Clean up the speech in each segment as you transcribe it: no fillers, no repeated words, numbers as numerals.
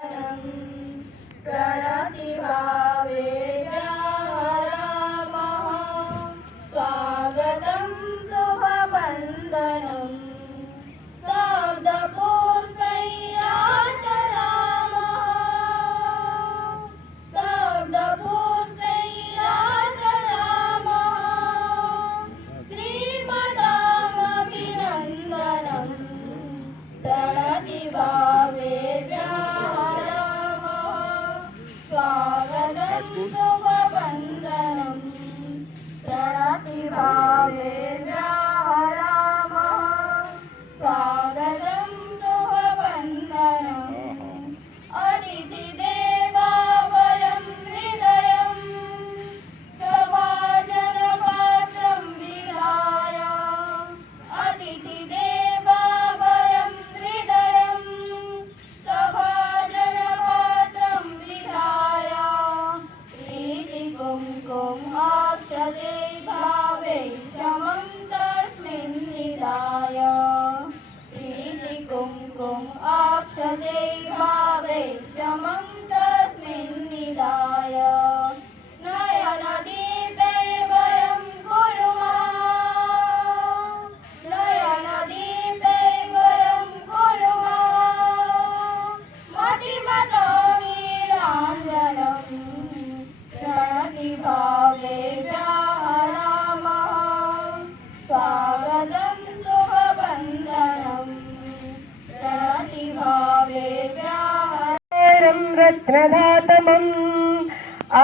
स्वागतं शुभवन्दनं श्रीमदामभिनन्दनं प्रणतिभावेर्व्याहरामः स्वागतं शुभवन्दनं प्रणतिभावेर्व्याहरामः स्वागतं शुभवन्दनं अतिथिदेवा वयं हृदयं सभाजनपात्रं विहाय अतिथिदेवा वयं हृदयं सभाजनपात्रं विहाय प्रीतिकुङ्कुम अक्षते भावे समं तस्मिन् निधाय प्रीतिकुङ्कुम अक्षते भावे समं तस्मिन् निधाय नयनदीपे वयं कुर्मः नयनदीपे वयं कुर्मः मतिमतो नीलाञ्जनं प्रणतिभावे व्याहरामः स्वागतं शुभवन्दनं प्रणतिभावे व्याहरं रत्नधातमम्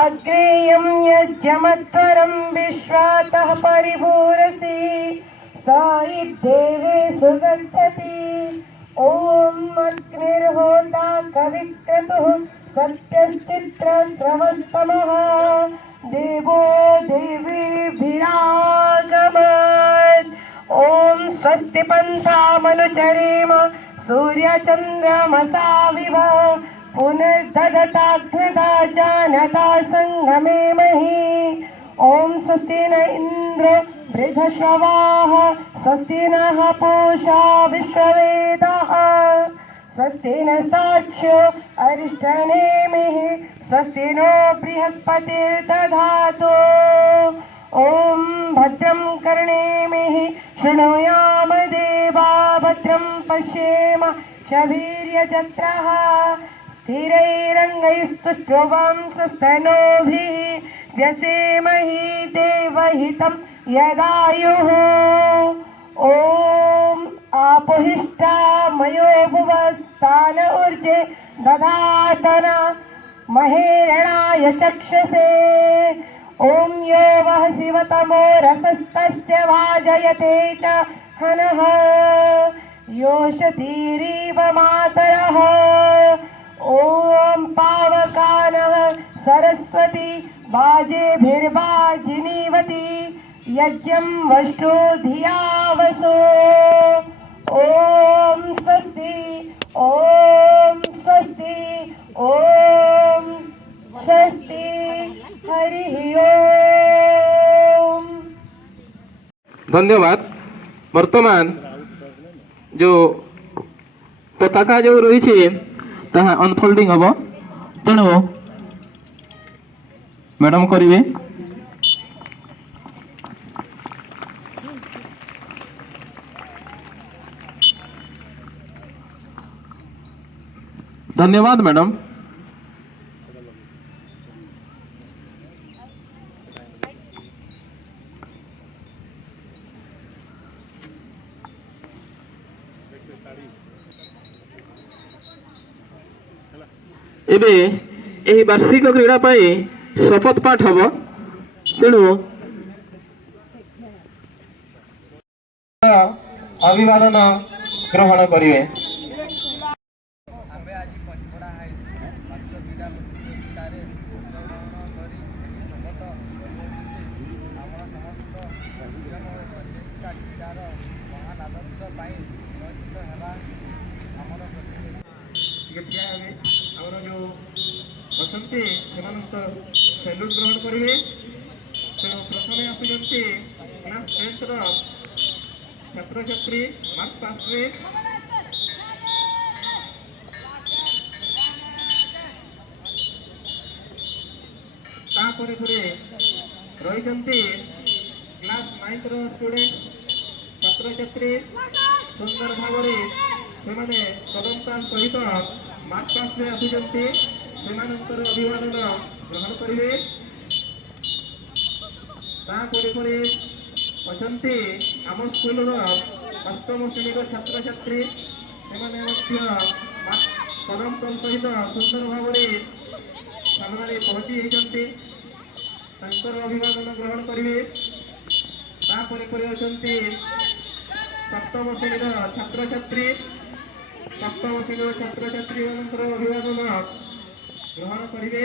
अग्नेयं यज्ञमध्वरं विश्वातः परिभूरसि सायिदेवे सुगच्छति ॐ अग्निर्होता कविक्रतुः सत्यश्चित्रस्रवस्तमः देवो देवीभिरागमत् ॐ स्वस्ति पन्थामनुचरेम सूर्यचन्द्रमसा विभ पुनर्दधताग्रदा जानता सङ्गमे मही ॐ स्वस्ति न इन्द्रो वृद्धश्रवाः स्वस्ति नः पूषा विश्ववेदाः स्वस्ति न साक्ष्यो अरिष्टनेमिः स्वस्ति नो बृहस्पतिर्दधातु ॐ भद्रं कर्णेमिः शृणुयाम देवा भद्रं पश्येम शवीर्यजत्रः स्थिरैरङ्गैस्तुष्टुवांसस्तनोभिः व्यसेमहि देवहितं यदायुः ॐ आपुहिष्टा मयो भुवस्तान ऊर्जे दधातन महेरणाय चक्षसे ॐ यो वः शिवतमो रसस्तस्य भाजयते च हनः योषतीरीव मातरः ॐ पावकानः सरस्वती बाजेभिर्वाजिनीवती यज्ञं वष्टो धिया वसो ॐ स्वस्ति ॐ स्वस्ति ॐ स्वस्ति हरिः ओम। धन्यवाद। वर्तमान जो पताका जो रही है ताहा अनफोल्डिंग हम तेणु मैडम करेंगे। धन्यवाद मैडम। एबे एही वार्षिक क्रीड़ा पाई शपथ पाठ हम तेणु अभिवादन ग्रहण करेंगे। सैल्यूट ग्रहण करेंगे। तेणु प्रथम आसुच्च क्लास 10 छात्र छात्री मार्च पास ତାପରେ ପରେ ରହିଛନ୍ତି କ୍ଲାସ୍ 9ର ଷ୍ଟୁଡେଣ୍ଟ ଛାତ୍ରଛାତ୍ରୀ ସୁନ୍ଦର ଭାବରେ ସେମାନେ ତଦନ୍ତ ସହିତ ମାର୍ଚ୍ଚ ପାଷ୍ଟରେ ଆସୁଛନ୍ତି ସେମାନଙ୍କର ଅଭିବାଦନ ଗ୍ରହଣ କରିବେ। ତାପରେ ପରେ ଅଛନ୍ତି ଆମ ସ୍କୁଲର ଅଷ୍ଟମ ଶ୍ରେଣୀର ଛାତ୍ରଛାତ୍ରୀ ସେମାନେ ମଧ୍ୟ ପରମ୍ପରା ସହିତ ସୁନ୍ଦର ଭାବରେ ସାମ୍ନାରେ ପହଞ୍ଚି ଯାଇଛନ୍ତି ତାଙ୍କର ଅଭିବାଦନ ଗ୍ରହଣ କରିବେ। ତାପରେ ପରେ ଅଛନ୍ତି ସପ୍ତମ ଶ୍ରେଣୀର ଛାତ୍ରଛାତ୍ରୀ ମାନଙ୍କର ଅଭିବାଦନ ଗ୍ରହଣ କରିବେ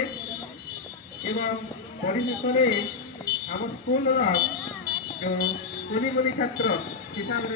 ଏବଂ ପରିଶେଷରେ ଆମ ସ୍କୁଲର ଯେଉଁ କୁନି କୁନି ଛାତ୍ର ହିସାବରେ